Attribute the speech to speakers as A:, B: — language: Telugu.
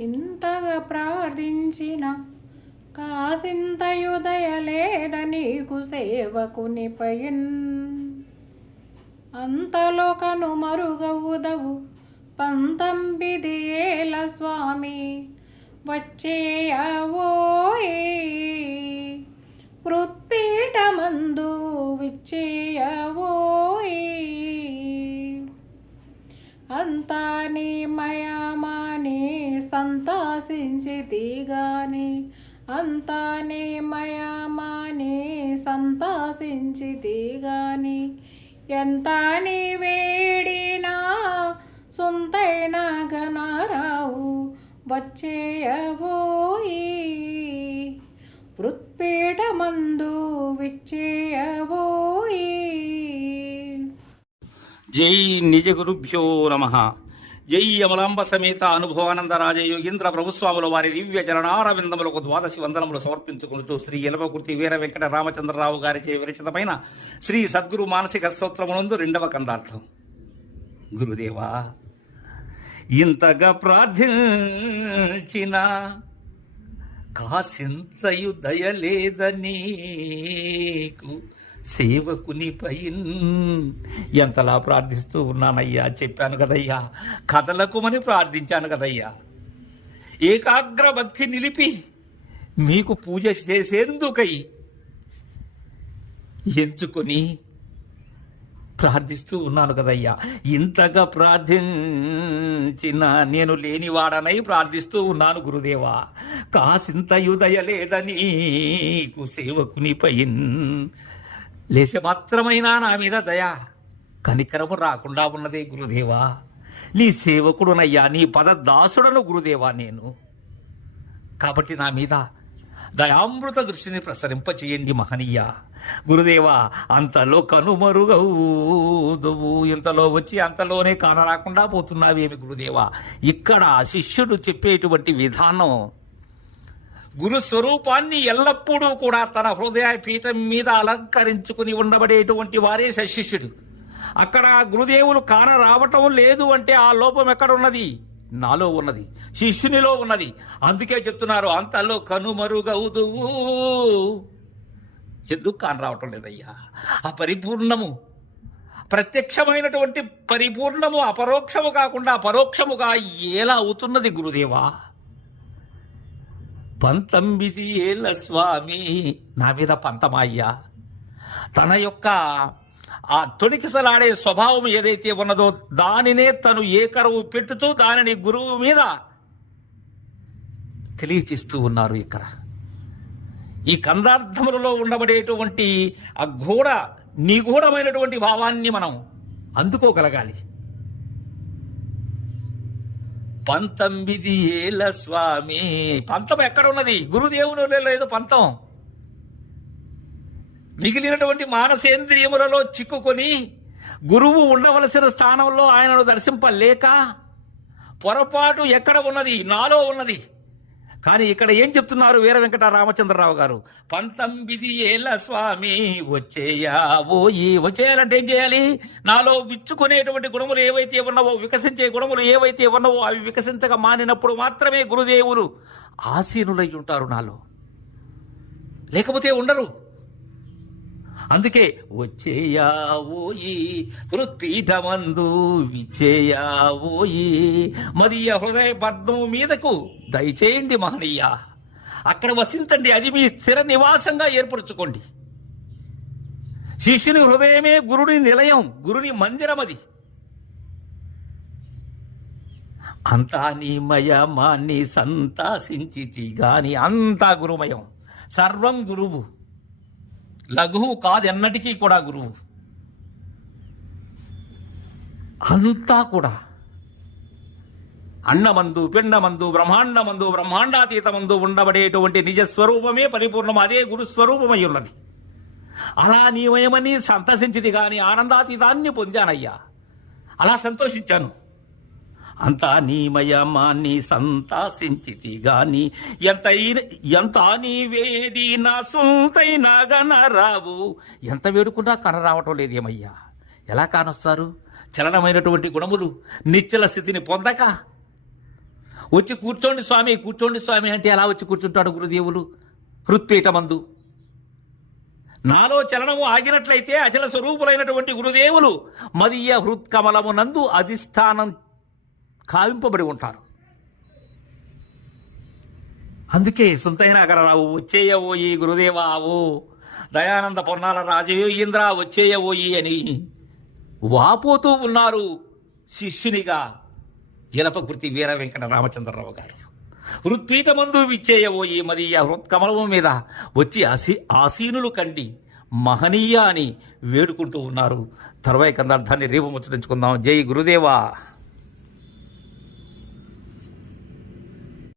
A: ఇంతగా ప్రార్థించిన కాసింతయుదయలేద నీకు సేవకునిపైన్ అంతలో కను మరుగవుదవు పంతొమ్మిది ఏల స్వామి. వచ్చేయవోయే వృత్పీఠమందు విచ్చేయవోయే. అంతా సంతాసించితి అంతానే అంతా నీ మయమాని సంతాసించితి గాని వేడినా సొంతైన గణరావు వచ్చేయబోయి వృత్పీఠమందు విచ్చేయబోయి.
B: జై నిజ గురుభ్యో నమ. జై అమలాంబ సమేత అనుభవానంద రాజయోగీంద్ర ప్రభుస్వాముల వారి దివ్య చరణారవిందములకు ద్వాదశి వందనములు సమర్పించుకుంటూ శ్రీ ఎలవకుర్తి వీర వెంకట రామచంద్రరావు గారిచే విరచితమైన శ్రీ సద్గురు మానసిక స్తోత్రమునందు రెండవ కందార్థం. గురుదేవా ఇంతగా ప్రార్థించిన కాసింతయు దయలేదనీకు సేవకునిపై ఎంతలా ప్రార్థిస్తూ ఉన్నానయ్యా? చెప్పాను కదయ్యా. కథలకుమని ప్రార్థించాను కదయ్యా. ఏకాగ్ర భక్తి నిలిపి మీకు పూజ చేసేందుకై ఎంచుకొని ప్రార్థిస్తూ ఉన్నాను కదయ్యా. ఇంతగా ప్రార్థించిన నేను లేనివాడనై ప్రార్థిస్తూ ఉన్నాను గురుదేవా. కాసింత యుదయ లేదని సేవకునిపై లేసే మాత్రమైనా నా మీద దయా కనికరము రాకుండా ఉన్నదే గురుదేవా. నీ సేవకుడునయ్యా నీ పద దాసుడను గురుదేవా నేను. కాబట్టి నా మీద దయామృత దృష్టిని ప్రసరింపచేయండి మహనీయ. గురుదేవా అంతలో కనుమరుగవు ఇంతలో వచ్చి అంతలోనే కానరాకుండా పోతున్నావేమి గురుదేవా? ఇక్కడ శిష్యుడు చెప్పేటువంటి విధానం గురు స్వరూపాన్ని ఎల్లప్పుడూ కూడా తన హృదయ పీఠం మీద అలంకరించుకుని ఉండబడేటువంటి వారే శిష్యుడు అక్కడ గురుదేవులు కాన రావటం లేదు అంటే ఆ లోపం ఎక్కడ ఉన్నది నాలో ఉన్నది. శిష్యునిలో ఉన్నది. అందుకే చెప్తున్నారు అంతలో కనుమరుగవుదువు. ఎందుకు కాన రావటం లేదయ్యా? ఆ పరిపూర్ణము ప్రత్యక్షమైనటువంటి పరిపూర్ణము అపరోక్షము కాకుండా పరోక్షముగా ఎలా అవుతున్నది గురుదేవా? పంతొమ్మిది ఏళ్ళ స్వామి. నా మీద పంతమయ్యా. తన యొక్క ఆ తొణికిసలాడే స్వభావం ఏదైతే ఉన్నదో దానినే తను ఏకరువు పెట్టుతూ దానిని గురువు మీద తెలియచేస్తూ ఉన్నారు ఇక్కడ. ఈ కందార్థములలో ఉండబడేటువంటి ఆ గూఢ నిగూఢమైనటువంటి భావాన్ని మనం అందుకోగలగాలి. పంతొమ్మిది ఏళ్ళ స్వామి. పంతం ఎక్కడ ఉన్నది గురుదేవునిలో లేదు పంతం. మిగిలినటువంటి మానసేంద్రియములలో చిక్కుకొని గురువు ఉండవలసిన స్థానంలో ఆయనను దర్శింపలేక పొరపాటు ఎక్కడ ఉన్నది? నాలో ఉన్నది. కానీ ఇక్కడ ఏం చెప్తున్నారు వీర వెంకట రామచంద్రరావు గారు? పంతొమ్మిది ఏళ్ళ స్వామి వచ్చేయా ఓయి వచ్చేయాలంటే ఏం చేయాలి? నాలో విచ్చుకునేటువంటి గుణములు ఏవైతే ఉన్నావో వికసించే గుణములు ఏవైతే ఉన్నావో అవి వికసించక మానినప్పుడు మాత్రమే గురుదేవులు ఆసీనులై ఉంటారు నాలో. లేకపోతే ఉండరు. అందుకే వచ్చేయావోయి హృత్పీఠమందు విచ్చేయావోయి మదీయ హృదయ పద్మము మీదకు దయచేయండి మహనీయ. అక్కడ వసించండి అది మీ స్థిర నివాసంగా ఏర్పరచుకోండి. శిష్యుని హృదయమే గురుడి నిలయం గురుని మందిరం అది అంతా నీ మయమాన్ని సంతాసించితి గాని అంతా గురుమయం. సర్వం గురువు. లఘువు కాదు ఎన్నటికీ కూడా గురువు. అంతా కూడా. అన్నమందు పిండమందు బ్రహ్మాండమందు బ్రహ్మాండాతీతమందు ఉండబడేటువంటి నిజ స్వరూపమే పరిపూర్ణం. అదే గురు స్వరూపమై ఉన్నది. అలా నీవేమని సంతసించింది కానీ ఆనందాతీతాన్ని పొందానయ్యా. అలా సంతోషించాను. అంతా నీమయమాన్ని సంతాసించితి గాని ఎంత ఎంత నీ వేడి నా సొంతైన గనరావు ఎంత వేడుకున్నా కనరావటం లేదేమయ్యా? ఎలా కానొస్తారు? చలనమైనటువంటి గుణములు నిశ్చల స్థితిని పొందక. వచ్చి కూర్చోండి స్వామి కూర్చోండి స్వామి అంటే ఎలా వచ్చి కూర్చుంటాడు గురుదేవులు? హృత్పీఠమందు. నాలో చలనము ఆగినట్లయితే అచల స్వరూపులైనటువంటి గురుదేవులు మదీయ హృత్కమలమునందు అధిష్టానం కావింపబడి ఉంటారు. అందుకే సుంతైనాగరరావు వచ్చేయవోయి గురుదేవావు. దయానంద పొన్నాల రాజయోగీంద్ర వచ్చేయవోయి అని వాపోతూ ఉన్నారు శిష్యునిగా ఇలపకృతి వీర వెంకట రామచంద్రరావు గారు. వృత్పీఠమందు విచ్చేయవోయి మరి ఆ హృత్కమలము మీద వచ్చి ఆసీ ఆసీనులు కండి మహనీయ అని వేడుకుంటూ ఉన్నారు. తర్వాయి కందార్థాన్ని రేపు ముచ్చటించుకుందాం. జై గురుదేవా.